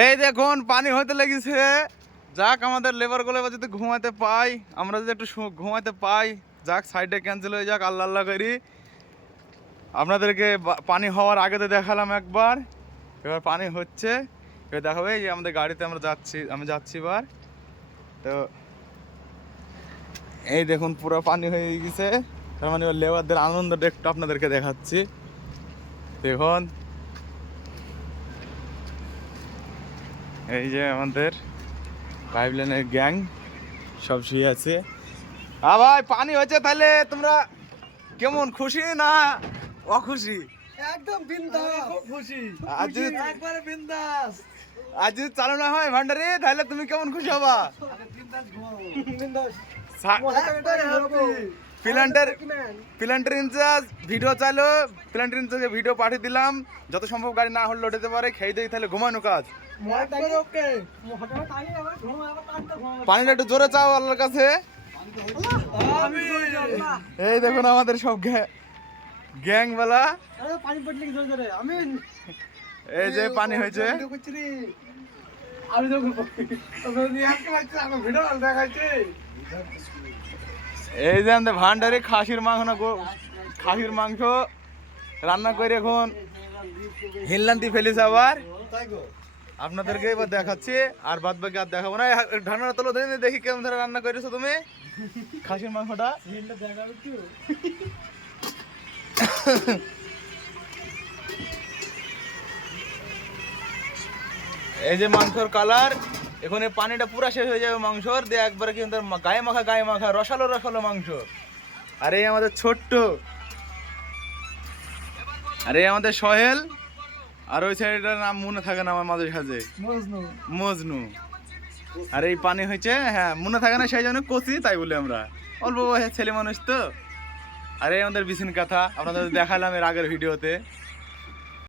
এই দেখুন পানি হইতে লেগেছে। যাক আমাদের লেবার গুলো যদি ঘুমাতে পাই, আমরা যদি একটু ঘুমাতে পাই, যাক সাইডে ক্যান্সেল হয়ে যাক, আল্লাহ আল্লাহ করি। আপনাদেরকে পানি হওয়ার আগে তো দেখালাম একবার, এবার পানি হচ্ছে, এবার দেখাবে যে আমাদের গাড়িতে আমরা যাচ্ছি, আমি যাচ্ছি এবার। তো এই দেখুন পুরো পানি হয়ে গেছে, তার মানে লেবারদের আনন্দটা একটু আপনাদেরকে দেখাচ্ছি। দেখুন এই যে আমাদের পাইপলাইনের গ্যাং সব শুয়ে আছে। ভাই পানি হয়েছে, তাহলে তোমরা কেমন, খুশি না অখুশি? একদম বিন্দাস, খুব খুশি। আজ যদি একবারে বিন্দাস। আজ যদি চালু না হয় ভান্ডারি, তাহলে তুমি কেমন খুশি হবা? বিন্দাস ঘুমাবো। বিন্দাস। প্ল্যান্টার ইনচার্জ ভিডিও চাইলো, প্ল্যান্টার ইনচার্জে ভিডিও পাঠিয়ে দিলাম। যত সম্ভব গাড়ি না হলে লোটাতে পারে, খেয়ে দেই, তাহলে ঘুমানো কাজ। পানিটা একটু জোরে চাও আল্লাহর কাছে। এই দেখুন আমাদের সব গ্যাং বেলা, এই যে পানি হয়েছে। এই যে আমাদের ভান্ডারে খাসির মাংস রান্না করে এখন হিল্লান্তি ফেলেছে আবার, আপনাদেরকে এবার দেখাচ্ছি। আর বাদ বাকি আর দেখাবো না। ঢাকনাটা তোলো, দেখি কেমন ধরে রান্না করেছো তুমি খাসির মাংসটা। এই যে মাংসর কালার, এখন এই পানিটা পুরা শেষ হয়ে যাবে মাংসর দিয়ে, একবারে কিন্তু গায়ে মাখা রসালো মাংস। আর এই আমাদের ছোট্ট, আর এই আমাদের সোহেল, আর ওই সাইডটার নাম মনে থাকে না আমার, মাঝে সাঝে মজনু। আর এই পানি হয়েছে, হ্যাঁ মনে থাকে না, সেই জন্য কচি, তাই বলি আমরা, অল্প বয়সের ছেলে মানুষ তো। আর এই আমাদের বিছিন কাঁথা, আপনাদের দেখালাম এর আগের ভিডিওতে।